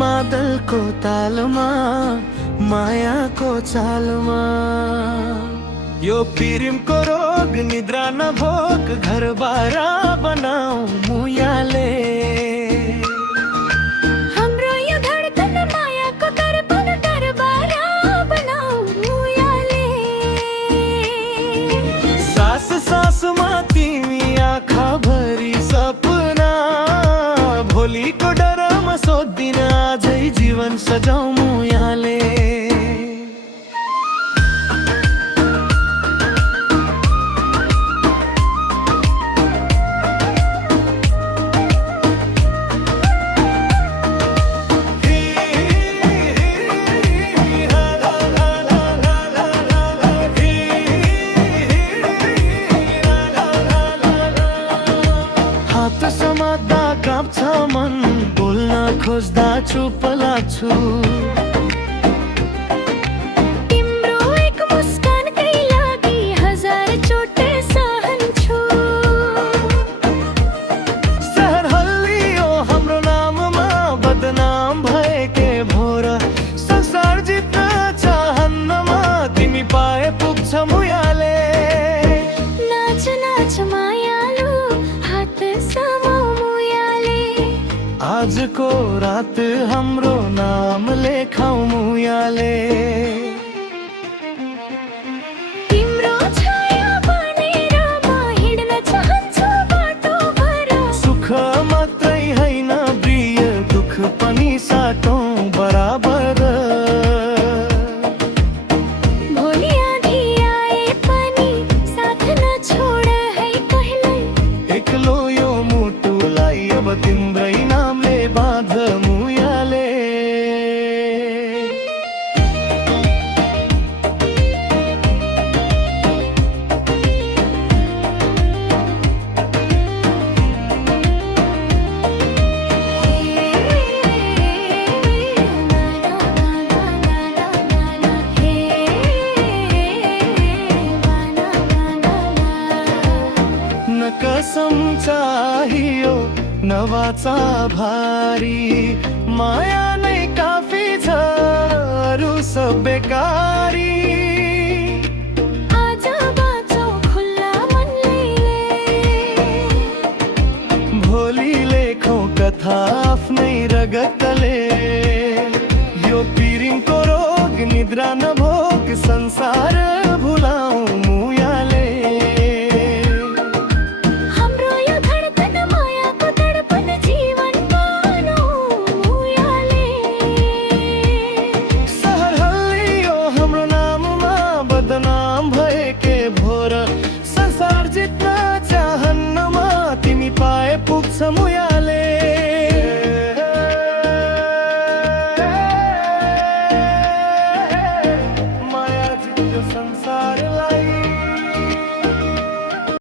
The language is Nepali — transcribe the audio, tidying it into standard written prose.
मादलको तालमा मायाको चालमा यो पिरिमको रोग निद्रा नभोक घरबार बनाऊ मुयाले हाम्रो यो धडकन मायाको दर्पण दरबार बनाऊ मुयाले सास सासमा तिमी आँखा भरी सपना भोलिको डरमा सोध्दिन आजै जीवन सजाऊ मुयाले हात समात्दा काप्छ मन बोल्न खोज्दा चुप लाग्छु तिम्रो एक मुस्कानकै लागि हजार चोट सहन्छु सहर हल्लियो हाम्रो नाममा बदनाम भएके भोर संसार जित्न चाहन्नमा तिमी पाए पुग्छ मुयाले नाच नाच मायालु हात समाऊ मुयाले आजको रात हाम्रो नाम लेखाऊ मुयाले तिम्रो छाया बनेर म हिँड्न चाहन्छु बाटोभर सुख मात्रै हैन प्रिय दुःख पनि साटौँ बराबर भोलि आधी आए पनि साथ नछोड है कहिल्यै एक्लो यो मुटुलाई अब तिम्रै नामले बाँध मुयाले न कसम चाहियो न वाचा भारी माया नै काफी छ अरू सब बेकारी आज बाँचौ खुल्ला मनले भोलि लेखौँ कथा आफ्नै रगतले यो पिरिमको रोग निद्रा नभोक संसार भुलाऊ मुयाले हाम्रो यो धडकन मायाको दर्पण जीवन बनाऊ मुयाले सहर हल्लियो हाम्रो नाममा बदनाम भएके भोर संसार जित्न चाहन्नमा तिमी पाए पुग्छ मुया